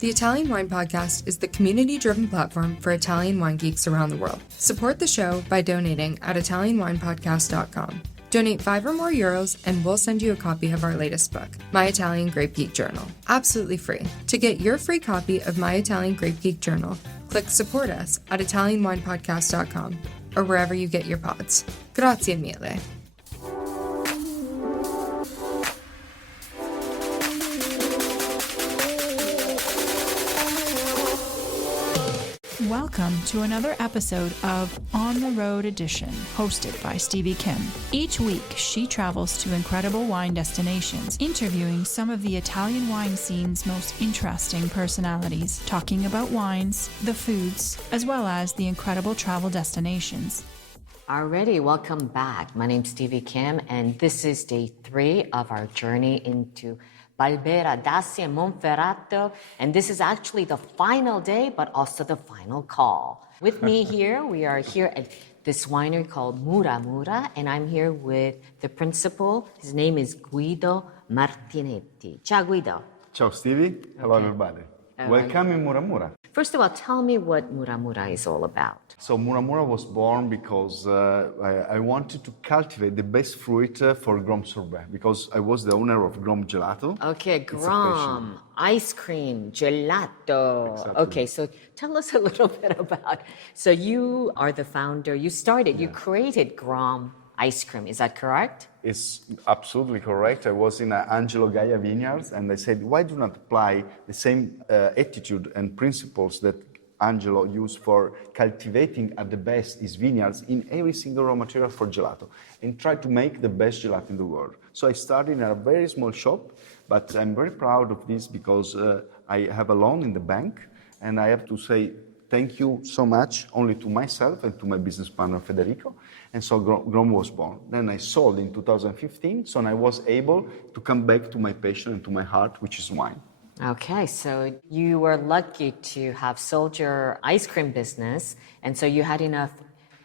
The Italian Wine Podcast is the community-driven platform for Italian wine geeks around the world. Support the show by donating at italianwinepodcast.com. Donate €5 or more and we'll send you a copy of our latest book, My Italian Grape Geek Journal, absolutely free. To get your free copy of My Italian Grape Geek Journal, click support us at italianwinepodcast.com or wherever you get your pods. Grazie mille. Welcome to another episode of On the Road Edition, hosted by Stevie Kim. Each week, she travels to incredible wine destinations, interviewing some of the Italian wine scene's most interesting personalities, talking about wines, the foods, as well as the incredible travel destinations. Alrighty, welcome back. My name's Stevie Kim, and this is day 3 of our journey into Barbera d'Asti and Monferrato, and this is actually the final day, but also the final call. With me here, we are here at this winery called Mura Mura, and I'm here with the principal. His name is Guido Martinetti. Ciao, Guido. Ciao, Stevie. Hello, everybody. Welcome in Mura Mura. First of all, tell me what Mura Mura is all about. So Mura Mura was born because I wanted to cultivate the best fruit for Grom Sorbet, because I was the owner of Grom Gelato. Okay, Grom, ice cream, gelato. Exactly. Okay, so tell us a little bit about, so you are the founder, you created Grom ice cream, is that correct? It's absolutely correct. I was in Angelo Gaia Vineyards, and I said, why do not apply the same attitude and principles that Angelo used for cultivating at the best his vineyards in every single raw material for gelato, and try to make the best gelato in the world. So I started in a very small shop, but I'm very proud of this because I have a loan in the bank, and I have to say thank you so much only to myself and to my business partner Federico. And so Grom was born. Then I sold in 2015, so I was able to come back to my passion and to my heart, which is wine. Okay, so you were lucky to have sold your ice cream business, and so you had enough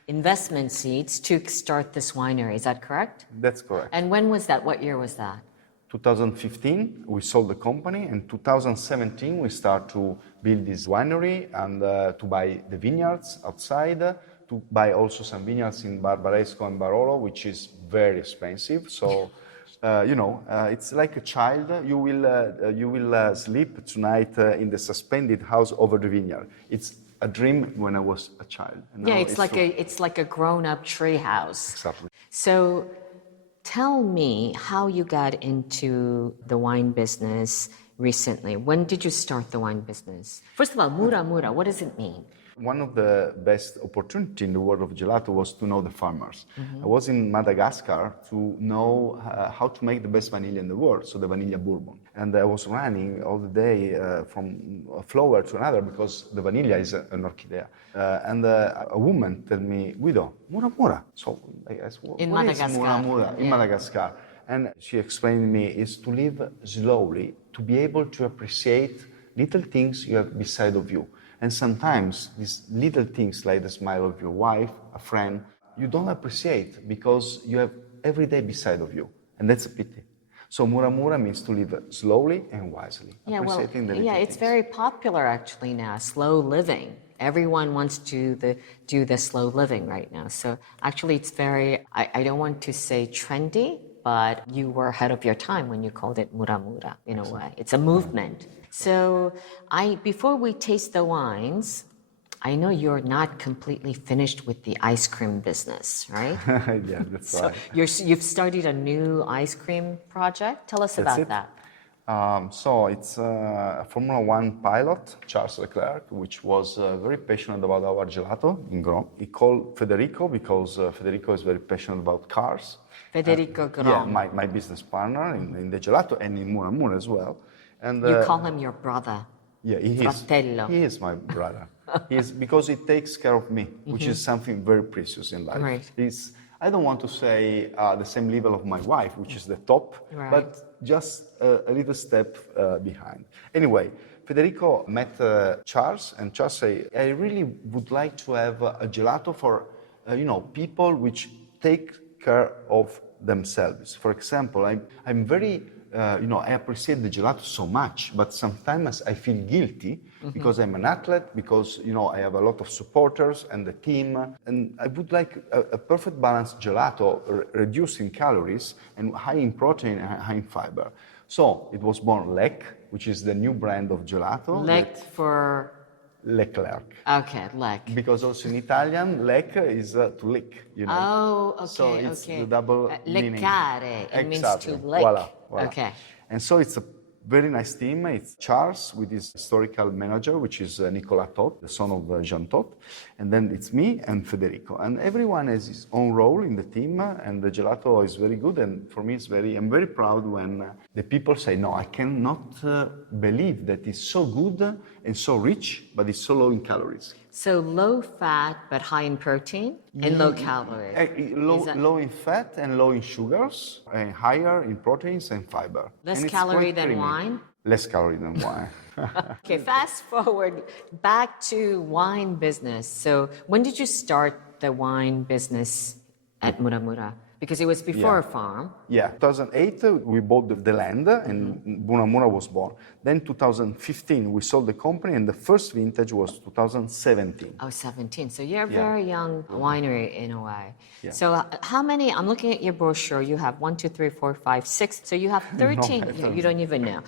investment seeds to start this winery, is that correct? That's correct. And when was that? What year was that? 2015, we sold the company, and 2017, we start to build this winery and to buy the vineyards outside, to buy also some vineyards in Barbaresco and Barolo, which is very expensive. So, it's like a child. You will sleep tonight in the suspended house over the vineyard. It's a dream when I was a child. Yeah, it's like a grown-up tree house. Exactly. So, tell me how you got into the wine business recently. When did you start the wine business? First of all, Mura Mura, what does it mean? One of the best opportunities in the world of gelato was to know the farmers. I was in Madagascar to know how to make the best vanilla in the world, so the vanilla bourbon. And I was running all the day from a flower to another because the vanilla is an orchidea. And a woman told me, Guido, Mura Mura. So I asked, what is Mura Mura in Madagascar? And she explained to me, is to live slowly, to be able to appreciate little things you have beside of you. And sometimes these little things like the smile of your wife, a friend, you don't appreciate because you have every day beside of you. And that's a pity. So Mura Mura means to live slowly and wisely. Yeah, appreciating the little it's things. very popular actually now, slow living. Everyone wants to do the slow living right now. So actually it's very, I don't want to say trendy, but you were ahead of your time when you called it Mura Mura in a way. It's a movement. So before we taste the wines, I know you're not completely finished with the ice cream business, right? Yeah, that's right. You've started a new ice cream project. Tell us about that. So it's a Formula One pilot, Charles Leclerc, which was very passionate about our gelato in Grom. He called Federico because Federico is very passionate about cars. Federico Grom. Yeah, my business partner in the gelato and in Mura Mura as well. And you call him your brother. Yeah, he Fratello. is. He is my brother. He is because he takes care of me, which is something very precious in life. Right. I don't want to say the same level of my wife, which is the top, but just a little step behind. Anyway, Federico met Charles, and Charles said, I really would like to have a gelato for, people which take care of themselves. For example, I'm very I appreciate the gelato so much, but sometimes I feel guilty because I'm an athlete, because, I have a lot of supporters and the team, and I would like a perfect balanced gelato, reduced in calories and high in protein and high in fiber. So it was born Lec, which is the new brand of gelato. Lec for... Leclerc. Okay, Lec. Because also in Italian, lec is to lick, Oh, okay, So it's okay. the double meaning. Leccare, it means Exactly. to lick. Voila. Okay. And so it's a very nice team. It's Charles with his historical manager, which is Nicolas Tot, the son of Jean Tot. And then it's me and Federico. And everyone has his own role in the team, and the gelato is very good. And for me, I'm very proud when the people say, no, I cannot believe that it's so good and so rich, but it's so low in calories. So low fat, but high in protein and low calorie. Low in fat and low in sugars, and higher in proteins and fiber. Less calorie than wine? Less calorie than wine. Okay, fast forward back to wine business. So when did you start the wine business at Mura Mura? Because it was before a farm. Yeah, 2008 we bought the land and Mura Mura was born. Then 2015 we sold the company and the first vintage was 2017. Oh, 17. So you're a very young winery in a way. Yeah. So how many, I'm looking at your brochure, you have 1, 2, 3, 4, 5, 6. So you have 13, you don't even know.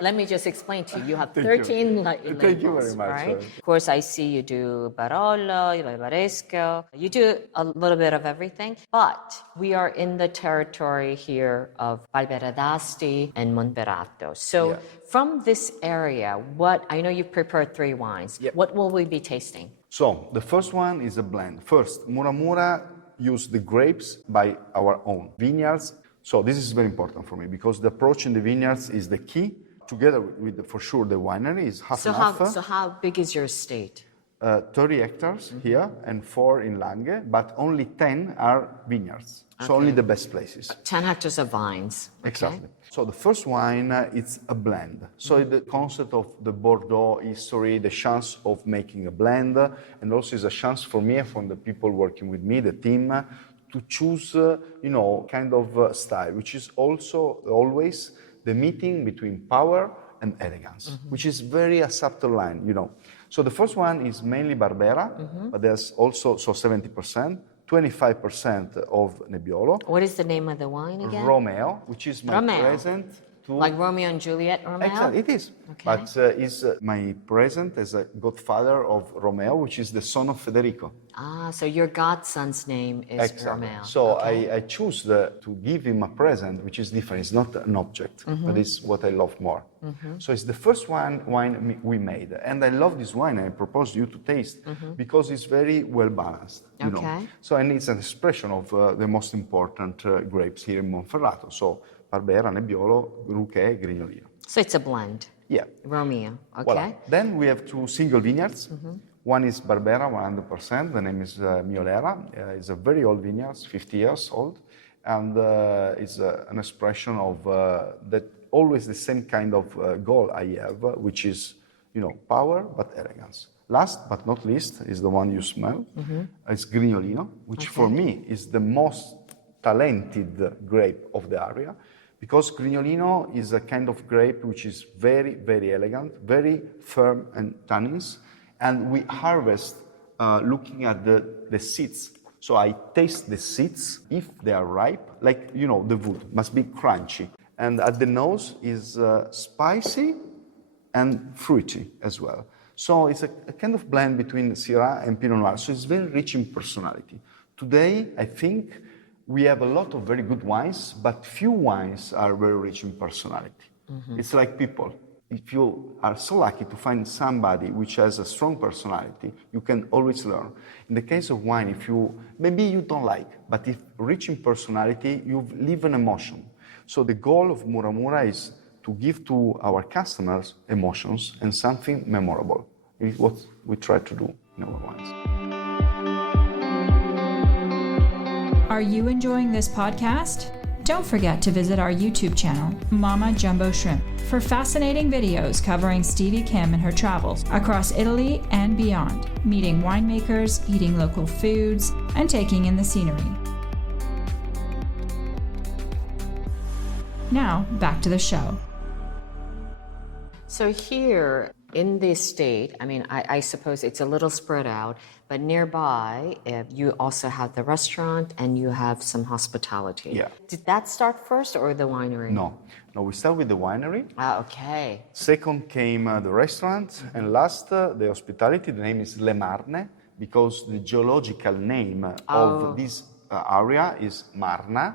Let me just explain to you. You have 13 labels, Thank you very much. right? Of course, I see you do Barolo, you do Baresco. You do a little bit of everything, but we are in the territory here of Barbera d'Asti and Monferrato. So from this area, I know you've prepared 3 wines. Yep. What will we be tasting? So the first one is a blend. First, Mura Mura used the grapes by our own vineyards. So this is very important for me because the approach in the vineyards is the key. Together with, for sure, the winery is half and half. So how big is your estate? 30 hectares here and 4 in Langhe, but only 10 are vineyards. So only the best places. 10 hectares of vines. Okay. Exactly. So the first wine, it's a blend. So the concept of the Bordeaux history, the chance of making a blend, and also is a chance for me and from the people working with me, the team, to choose, kind of style, which is also always the meeting between power and elegance, which is very a subtle line, So the first one is mainly Barbera, but there's also 70%, 25% of Nebbiolo. What is the name of the wine again? Romeo, which is my present to... Like Romeo and Juliet Romeo? Exactly, it is. Okay. But is my present as a godfather of Romeo, which is the son of Federico. Ah, so your godson's name is Romeo. So I choose to give him a present, which is different. It's not an object, but it's what I love more. So it's the first wine we made. And I love this wine. I propose you to taste because it's very well balanced. You know? So and it's an expression of the most important grapes here in Monferrato. So Barbera, Nebbiolo, Rouquet, Grignolino. So it's a blend. Yeah. Romeo, okay. Voilà. Then we have 2 single vineyards. One is Barbera, 100%. The name is Miolera. It's a very old vineyard, 50 years old. And it's an expression of that always the same kind of goal I have, which is, power but elegance. Last but not least is the one you smell. It's Grignolino, which for me is the most talented grape of the area. Because Grignolino is a kind of grape which is very, very elegant, very firm and tannins. And we harvest looking at the seeds. So I taste the seeds, if they are ripe, like, the wood must be crunchy. And at the nose is spicy and fruity as well. So it's a kind of blend between Syrah and Pinot Noir. So it's very rich in personality. Today, I think, we have a lot of very good wines, but few wines are very rich in personality. It's like people. If you are so lucky to find somebody which has a strong personality, you can always learn. In the case of wine, maybe you don't like, but if rich in personality, you live an emotion. So the goal of Mura Mura is to give to our customers emotions and something memorable. It's what we try to do in our wines. Are you enjoying this podcast? Don't forget to visit our YouTube channel, Mama Jumbo Shrimp, for fascinating videos covering Stevie Kim and her travels across Italy and beyond, meeting winemakers, eating local foods, and taking in the scenery. Now, back to the show. So here in the estate, I mean, I suppose it's a little spread out, but nearby you also have the restaurant and you have some hospitality. Yeah. Did that start first or the winery? No, we start with the winery. Ah, okay. Second came the restaurant, and last the hospitality. The name is Le Marne because the geological name of this area is Marna.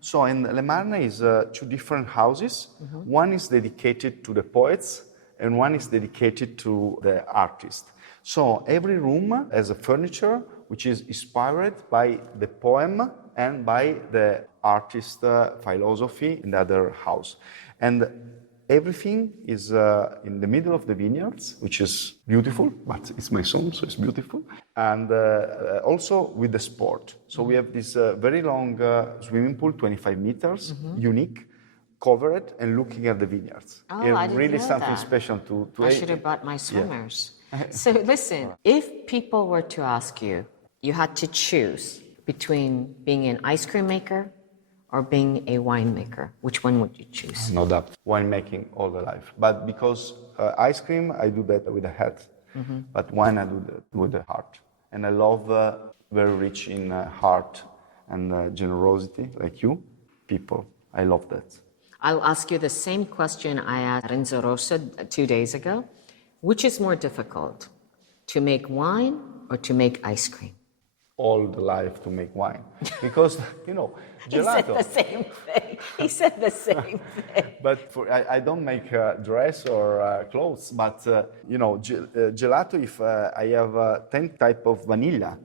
So, and Le Marne is two different houses. One is dedicated to the poets, and one is dedicated to the artist. So every room has a furniture which is inspired by the poem and by the artist philosophy in the other house. And everything is in the middle of the vineyards, which is beautiful, but it's my son, so it's beautiful. And also with the sport. So we have this very long swimming pool, 25 meters, unique, covered and looking at the vineyards. Oh, it's I didn't really know something that. special to I should have brought my swimmers. So listen, if people were to ask you, you had to choose between being an ice cream maker or being a winemaker, which one would you choose? No doubt. Winemaking all the life. But because ice cream, I do that with the head. But wine, I do that with the heart. And I love very rich in heart and generosity, like you, people. I love that. I'll ask you the same question I asked Renzo Rosso 2 days ago. Which is more difficult, to make wine or to make ice cream? All the life to make wine. Because, gelato. He said the same thing. He said the same thing. But I don't make dress or clothes, but, gelato, if I have 10 type of vanilla,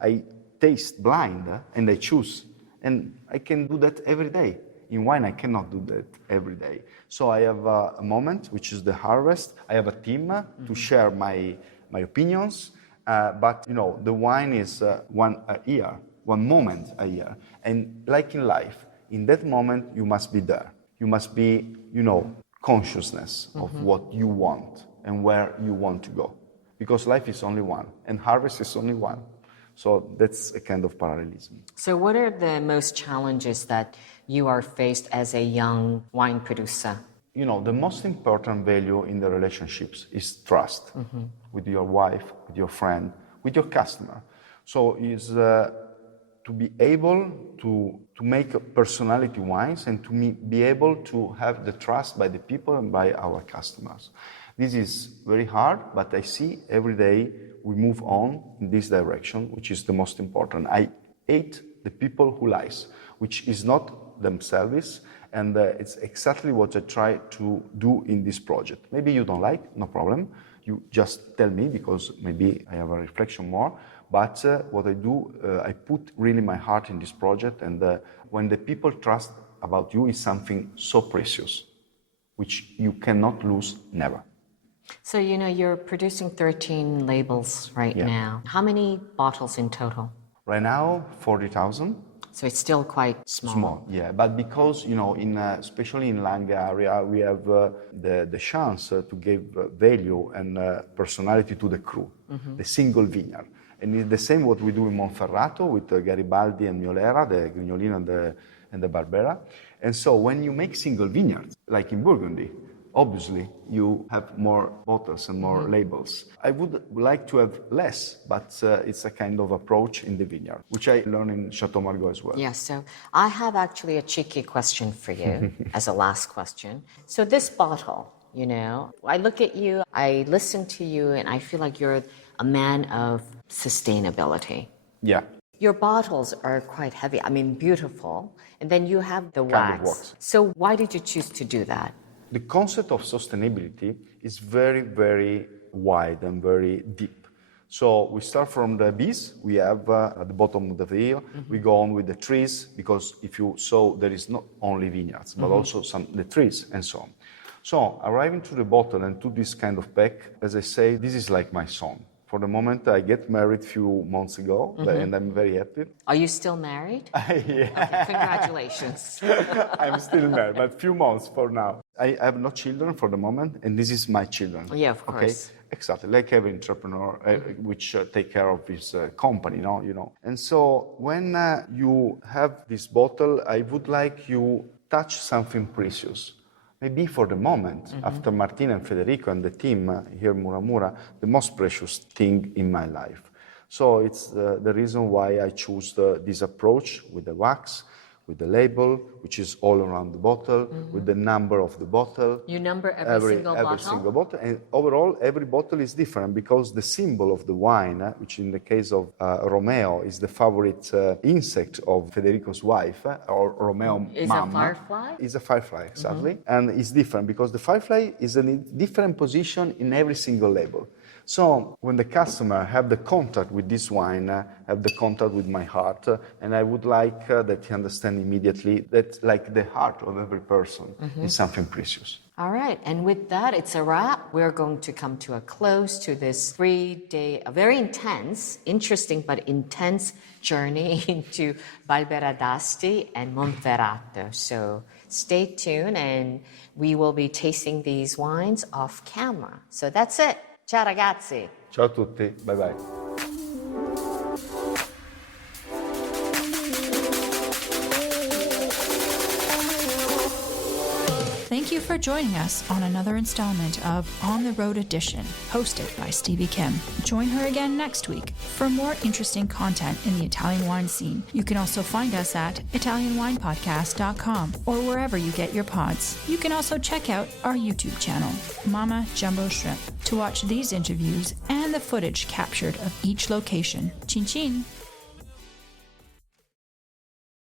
I taste blind and I choose. And I can do that every day. In wine, I cannot do that every day. So I have a moment, which is the harvest. I have a team to share my opinions. But, the wine is one moment a year. And like in life, in that moment, you must be there. You must be, consciousness of what you want and where you want to go. Because life is only one, and harvest is only one. So that's a kind of parallelism. So what are the most challenges that you are faced as a young wine producer? The most important value in the relationships is trust with your wife, with your friend, with your customer. So is to be able to make personality wines and to be able to have the trust by the people and by our customers. This is very hard, but I see every day we move on in this direction, which is the most important. I hate the people who lies, which is not themselves, and it's exactly what I try to do in this project. Maybe you don't like, no problem. You just tell me, because maybe I have a reflection more. But what I do, I put really my heart in this project, and when the people trust about you is something so precious, which you cannot lose, never. So, you're producing 13 labels right now. How many bottles in total? Right now, 40,000. So it's still quite small. Small, yeah. But because, especially in Langhe area, we have the chance to give value and personality to the crew, the single vineyard. And it's the same what we do in Monferrato with Garibaldi and Miolera, the Grignolino and the Barbera. And so when you make single vineyards, like in Burgundy, obviously you have more bottles and more labels. I would like to have less, but it's a kind of approach in the vineyard, which I learned in Chateau Margaux as well. Yes, so I have actually a cheeky question for you as a last question. So this bottle, I look at you, I listen to you, and I feel like you're a man of sustainability. Yeah. Your bottles are quite heavy, beautiful, and then you have the Kind of wax. wax. So why did you choose to do that? The concept of sustainability is very, very wide and very deep. So we start from the bees, we have at the bottom of the wheel, we go on with the trees, because if you saw, there is not only vineyards, but also the trees and so on. So arriving to the bottle and to this kind of pack, as I say, this is like my son. For the moment, I get married a few months ago, and I'm very happy. Are you still married? Yeah. Okay, congratulations. I'm still married, but few months for now. I have no children for the moment, and this is my children. Yeah, of course. Okay? Exactly, like every entrepreneur, which take care of his company, And so when you have this bottle, I would like you touch something precious. Maybe for the moment, after Martina and Federico and the team here in Mura Mura, the most precious thing in my life. So it's the reason why I choose this approach with the wax, with the label, which is all around the bottle, with the number of the bottle. You number every single bottle. And overall, every bottle is different because the symbol of the wine, which in the case of Romeo is the favorite insect of Federico's wife, or Romeo is Mamma. a firefly? Is a firefly, exactly. And it's different because the firefly is in a different position in every single label. So when the customer have the contact with this wine, have the contact with my heart, and I would like that he understand immediately that like the heart of every person is something precious. All right, and with that, it's a wrap. We're going to come to a close to this 3-day, a very intense, interesting but intense journey into Barbera d'Asti and Monferrato. So stay tuned, and we will be tasting these wines off camera. So that's it. Ciao ragazzi. Ciao a tutti, bye bye. Thank you for joining us on another installment of On the Road Edition, hosted by Stevie Kim. Join her again next week for more interesting content in the Italian wine scene. You can also find us at ItalianWinePodcast.com or wherever you get your pods. You can also check out our YouTube channel, Mama Jumbo Shrimp, to watch these interviews and the footage captured of each location. Chin chin!